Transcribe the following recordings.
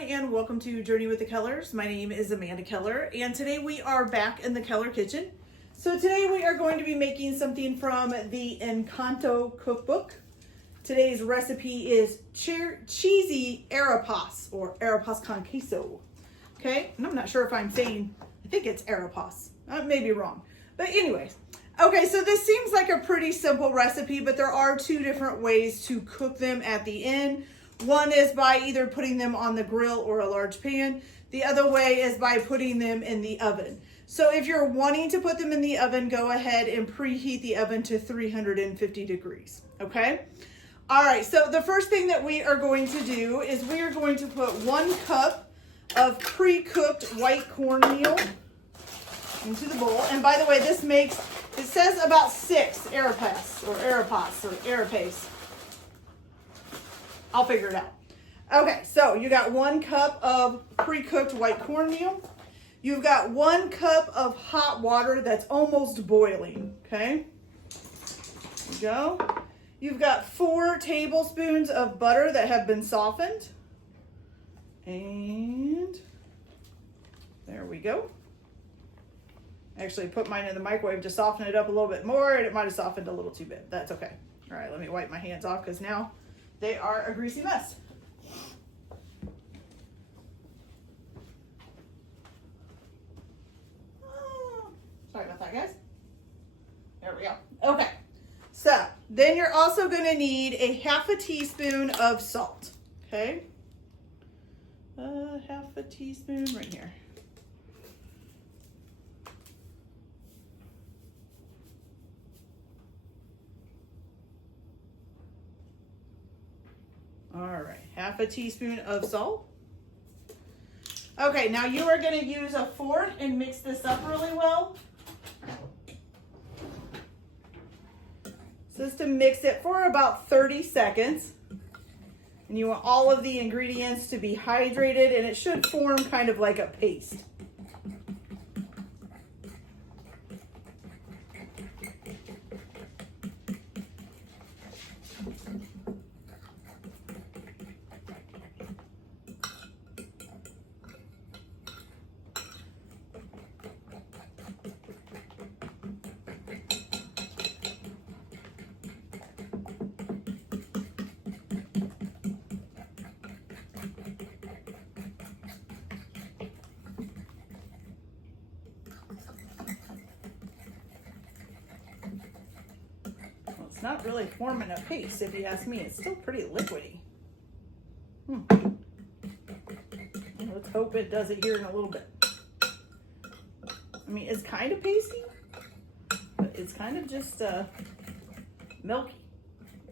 everyone, and welcome to Journey with the Kellers. My name is Amanda Keller, and today we are back in the Keller kitchen. So today we are going to be making something from the Encanto cookbook. Today's recipe is cheesy arepas, or arepas con queso. Okay, and I'm not sure if I'm saying, I think it's arepas. I may be wrong. But anyways, okay, so this seems like a pretty simple recipe, but there are two different ways to cook them at the end. One is by either putting them on the grill or a large pan. The other way is by putting them in the oven. So if you're wanting to put them in the oven, go ahead and preheat the oven to 350 degrees, okay? All right, so the first thing that we are going to do is we are going to put 1 cup of pre-cooked white cornmeal into the bowl. And by the way, this makes, it says about 6 arepas or arepas. I'll figure it out. Okay, so you got 1 cup of pre-cooked white cornmeal. You've got 1 cup of hot water that's almost boiling, okay? There you go. You've got 4 tablespoons of butter that have been softened. And there we go. Actually put mine in the microwave to soften it up a little bit more, and it might have softened a little too bit. That's okay. All right, let me wipe my hands off because now they are a greasy mess. Sorry about that, guys. There we go. Okay, so then you're also going to need a half a teaspoon of salt, okay? Half a teaspoon right here. All right, half a teaspoon of salt. Okay, now you are going to use a fork and mix this up really well. So just to mix it for about 30 seconds. And you want all of the ingredients to be hydrated, and it should form kind of like a paste. It's not really forming a paste, if you ask me. It's still pretty liquidy. Let's hope it does it here in a little bit. I mean, it's kind of pasty, but it's kind of just milky.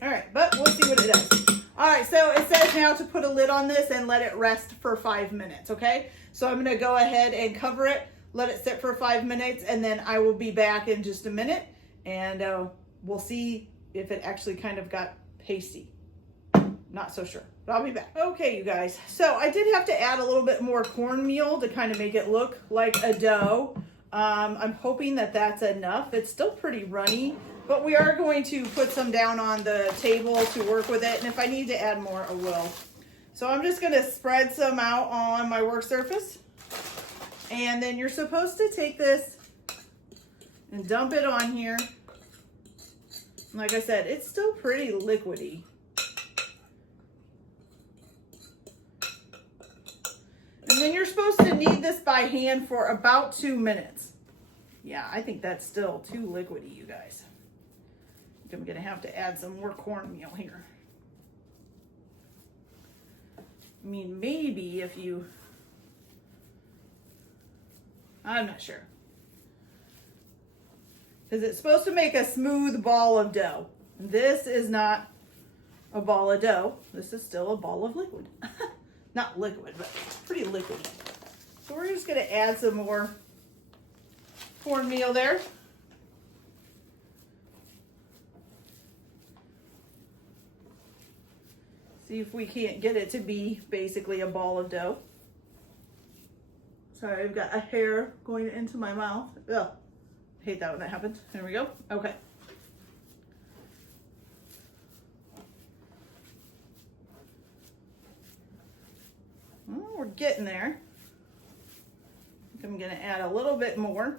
All right, but we'll see what it does. All right, so it says now to put a lid on this and let it rest for 5 minutes, okay? So I'm gonna go ahead and cover it, let it sit for 5 minutes, and then I will be back in just a minute, and we'll see if it actually kind of got pasty. Not so sure, but I'll be back. Okay, you guys, so I did have to add a little bit more cornmeal to kind of make it look like a dough. I'm hoping that that's enough. It's still pretty runny, but we are going to put some down on the table to work with it, and if I need to add more, I will. So I'm just gonna spread some out on my work surface, and then you're supposed to take this and dump it on here. Like I said, it's still pretty liquidy. And then you're supposed to knead this by hand for about 2 minutes. Yeah, I think that's still too liquidy, you guys. I think I'm gonna have to add some more cornmeal here. I mean, maybe if you, I'm not sure. Because it's supposed to make a smooth ball of dough. This is not a ball of dough. This is still a ball of liquid. Not liquid, but pretty liquidy. So we're just going to add some more cornmeal there. See if we can't get it to be basically a ball of dough. Sorry, I've got a hair going into my mouth. Ugh. Hate that when that happens. There we go. Okay. we're getting there. I think I'm gonna add a little bit more.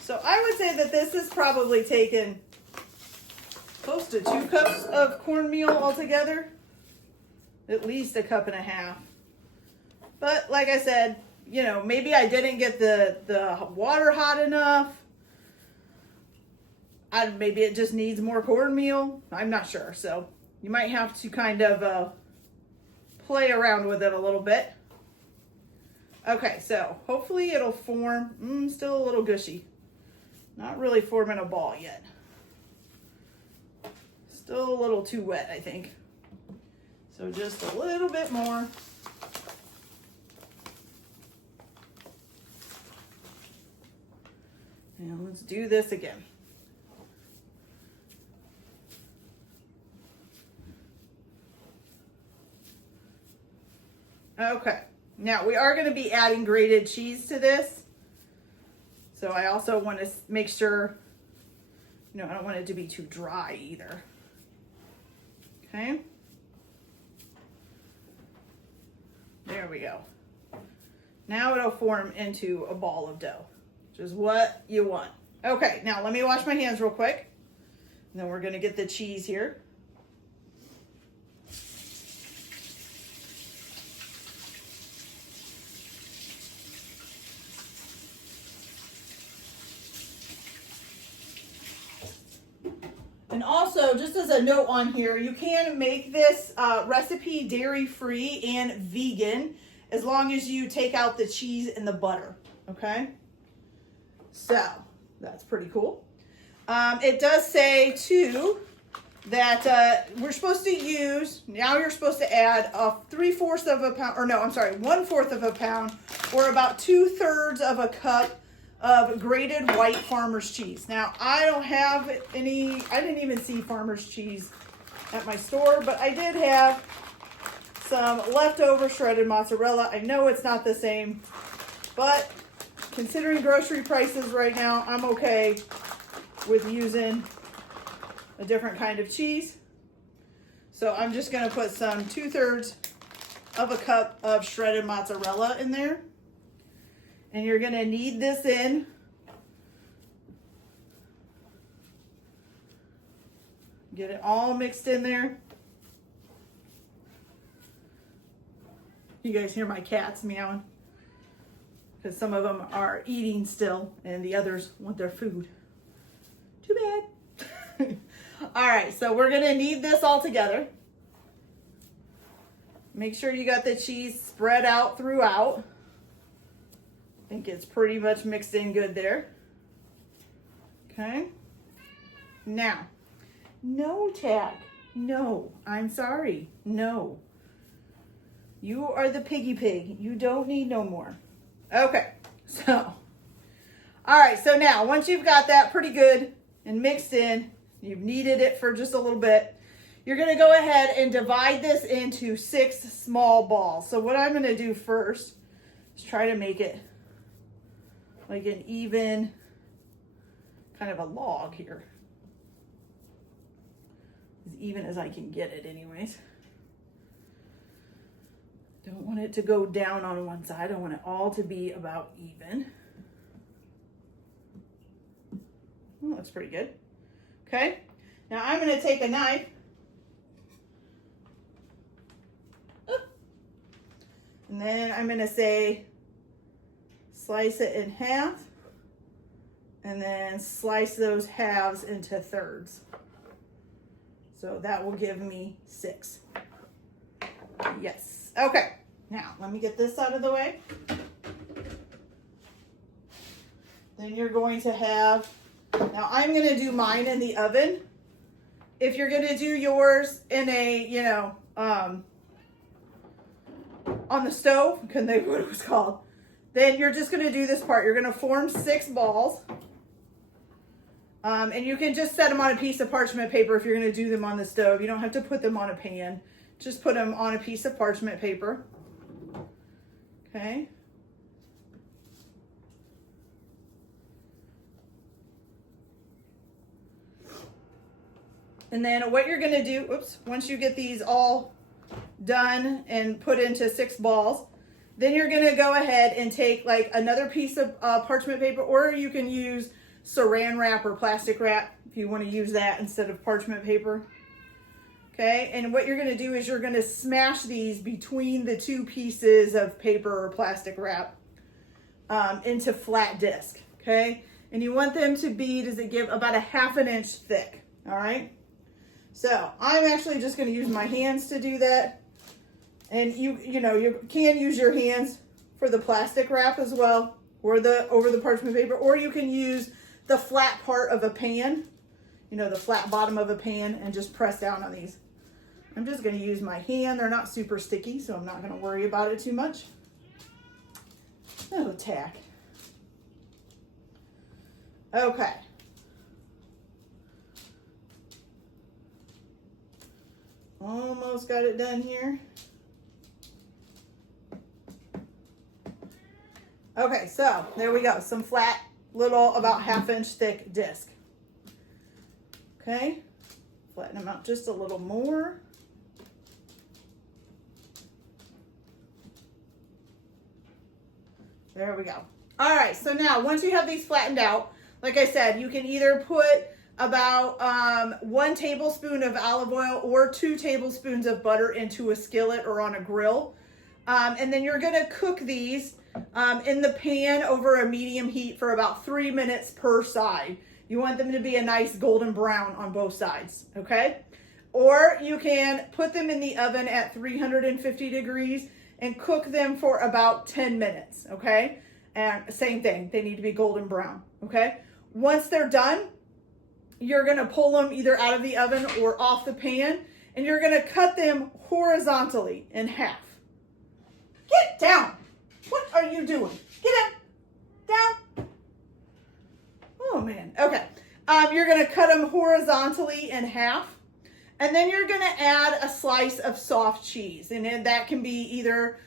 So I would say that this has probably taken close to 2 cups of cornmeal altogether. At least 1.5 cups. But like I said, you know, maybe I didn't get the water hot enough. Maybe it just needs more cornmeal. I'm not sure. So you might have to kind of play around with it a little bit. Okay, so hopefully it'll form. Still a little gushy. Not really forming a ball yet. Still a little too wet, I think. So just a little bit more. And let's do this again. Okay, now we are going to be adding grated cheese to this. So I also want to make sure, you know, I don't want it to be too dry either. Okay. There we go. Now it'll form into a ball of dough, which is what you want. Okay, now let me wash my hands real quick. And then we're going to get the cheese here. And also, just as a note on here, you can make this recipe dairy-free and vegan as long as you take out the cheese and the butter, okay? So, that's pretty cool. It does say, too, that we're supposed to use, now you're supposed to add 1/4 of a pound, or about 2/3 of a cup of grated white farmer's cheese. Now, I don't have any, I didn't even see farmer's cheese at my store, but I did have some leftover shredded mozzarella. I know it's not the same, but considering grocery prices right now, I'm okay with using a different kind of cheese. So I'm just gonna put some 2/3 of a cup of shredded mozzarella in there. And you're gonna knead this in. Get it all mixed in there. You guys hear my cats meowing? Because some of them are eating still and the others want their food. Too bad. All right, so we're gonna knead this all together. Make sure you got the cheese spread out throughout. I think it's pretty much mixed in good there. Okay. Now, no, Jack. No, I'm sorry. No. You are the piggy pig. You don't need no more. Okay, so. All right, so now, once you've got that pretty good and mixed in, you've kneaded it for just a little bit, you're gonna go ahead and divide this into 6 small balls. So what I'm gonna do first is try to make it like an even kind of a log here. As even as I can get it anyways. Don't want it to go down on one side. I want it all to be about even. Well, looks pretty good. Okay, now I'm gonna take a knife. And then I'm gonna say, slice it in half, and then slice those halves into thirds. So that will give me 6. Yes. Okay. Now, let me get this out of the way. Then you're going to have, now I'm going to do mine in the oven. If you're going to do yours in a, you know, on the stove, couldn't think of what it was called, then you're just going to do this part. You're going to form 6 balls. And you can just set them on a piece of parchment paper if you're going to do them on the stove. You don't have to put them on a pan. Just put them on a piece of parchment paper. Okay. And then what you're going to do, oops, once you get these all done and put into 6 balls, then you're gonna go ahead and take like another piece of parchment paper, or you can use saran wrap or plastic wrap if you want to use that instead of parchment paper. Okay, and what you're gonna do is you're gonna smash these between the 2 pieces of paper or plastic wrap into flat disc, okay? And you want them to be, does it give about a 1/2 inch thick, all right? So I'm actually just gonna use my hands to do that. And you know, you can use your hands for the plastic wrap as well, or over the parchment paper, or you can use the flat part of a pan, you know, the flat bottom of a pan, and just press down on these. I'm just going to use my hand. They're not super sticky, so I'm not going to worry about it too much. Little tack. Okay. Almost got it done here. Okay, so there we go. Some flat, little, about 1/2 inch thick disc. Okay, flatten them out just a little more. There we go. All right, so now once you have these flattened out, like I said, you can either put about 1 tablespoon of olive oil or 2 tablespoons of butter into a skillet or on a grill. And then you're gonna cook these in the pan over a medium heat for about 3 minutes per side. You want them to be a nice golden brown on both sides, okay? Or you can put them in the oven at 350 degrees and cook them for about 10 minutes, okay? And same thing, they need to be golden brown, okay? Once they're done, you're gonna pull them either out of the oven or off the pan, and you're gonna cut them horizontally in half. Get down! What are you doing? Get down! Down! Oh man, okay. You're gonna cut them horizontally in half, and then you're gonna add a slice of soft cheese, and then that can be either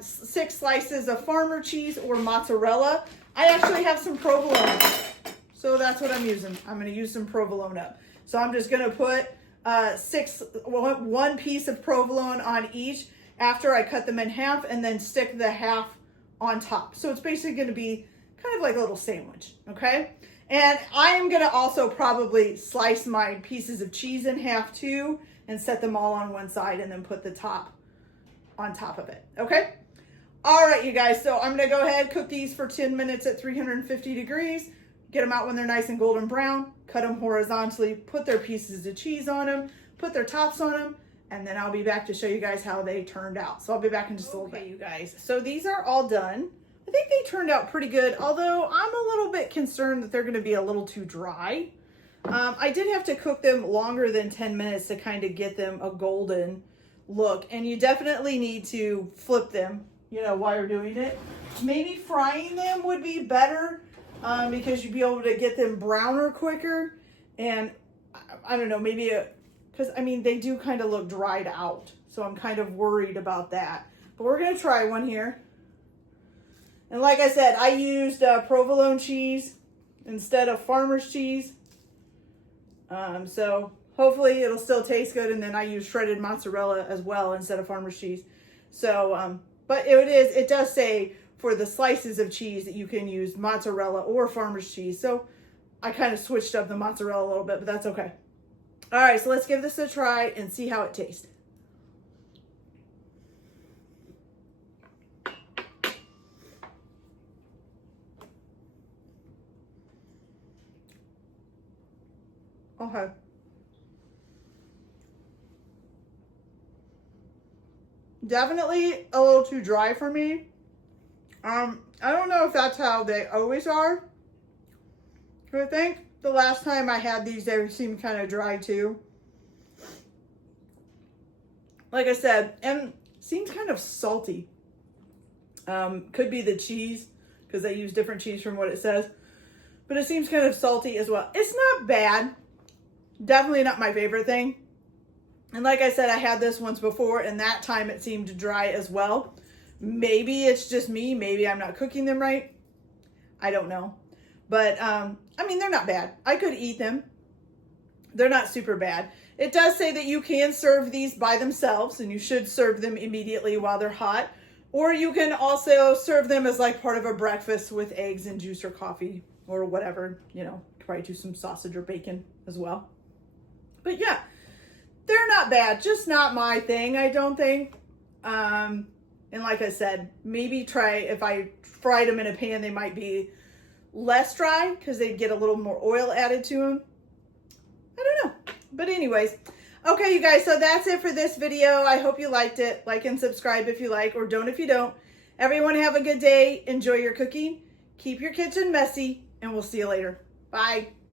6 slices of farmer cheese or mozzarella. I actually have some provolone, so that's what I'm using. I'm gonna use some provolone up. So I'm just gonna put 1 piece of provolone on each after I cut them in half, and then stick the half on top. So it's basically gonna be kind of like a little sandwich, okay? And I am gonna also probably slice my pieces of cheese in half too, and set them all on one side, and then put the top on top of it, okay? All right, you guys, so I'm gonna go ahead, cook these for 10 minutes at 350 degrees, get them out when they're nice and golden brown, cut them horizontally, put their pieces of cheese on them, put their tops on them, and then I'll be back to show you guys how they turned out. So I'll be back in just a little bit, you guys. So these are all done. I think they turned out pretty good, although I'm a little bit concerned that they're gonna be a little too dry. I did have to cook them longer than 10 minutes to kind of get them a golden look, and you definitely need to flip them, you know, while you're doing it. Maybe frying them would be better because you'd be able to get them browner quicker, and I don't know, maybe because I mean, they do kind of look dried out, so I'm kind of worried about that. But we're gonna try one here. And like I said, I used provolone cheese instead of farmer's cheese. So hopefully it'll still taste good. And then I use shredded mozzarella as well instead of farmer's cheese. So, but it does say for the slices of cheese that you can use mozzarella or farmer's cheese. So I kind of switched up the mozzarella a little bit, but that's okay. All right, so let's give this a try and see how it tastes. Okay. Definitely a little too dry for me. I don't know if that's how they always are. But I think the last time I had these, they seemed kind of dry too. Like I said, and seems kind of salty. Could be the cheese, because they use different cheese from what it says. But it seems kind of salty as well. It's not bad. Definitely not my favorite thing. And like I said, I had this once before, and that time it seemed dry as well. Maybe it's just me. Maybe I'm not cooking them right. I don't know. But, I mean, they're not bad. I could eat them. They're not super bad. It does say that you can serve these by themselves, and you should serve them immediately while they're hot. Or you can also serve them as like part of a breakfast with eggs and juice or coffee or whatever. You know, probably do some sausage or bacon as well. But yeah, they're not bad. Just not my thing, I don't think. And like I said, maybe try, if I fried them in a pan, they might be less dry because they'd get a little more oil added to them. I don't know. But anyways, okay, you guys, so that's it for this video. I hope you liked it. Like and subscribe if you like, or don't if you don't. Everyone have a good day. Enjoy your cooking. Keep your kitchen messy, and we'll see you later. Bye.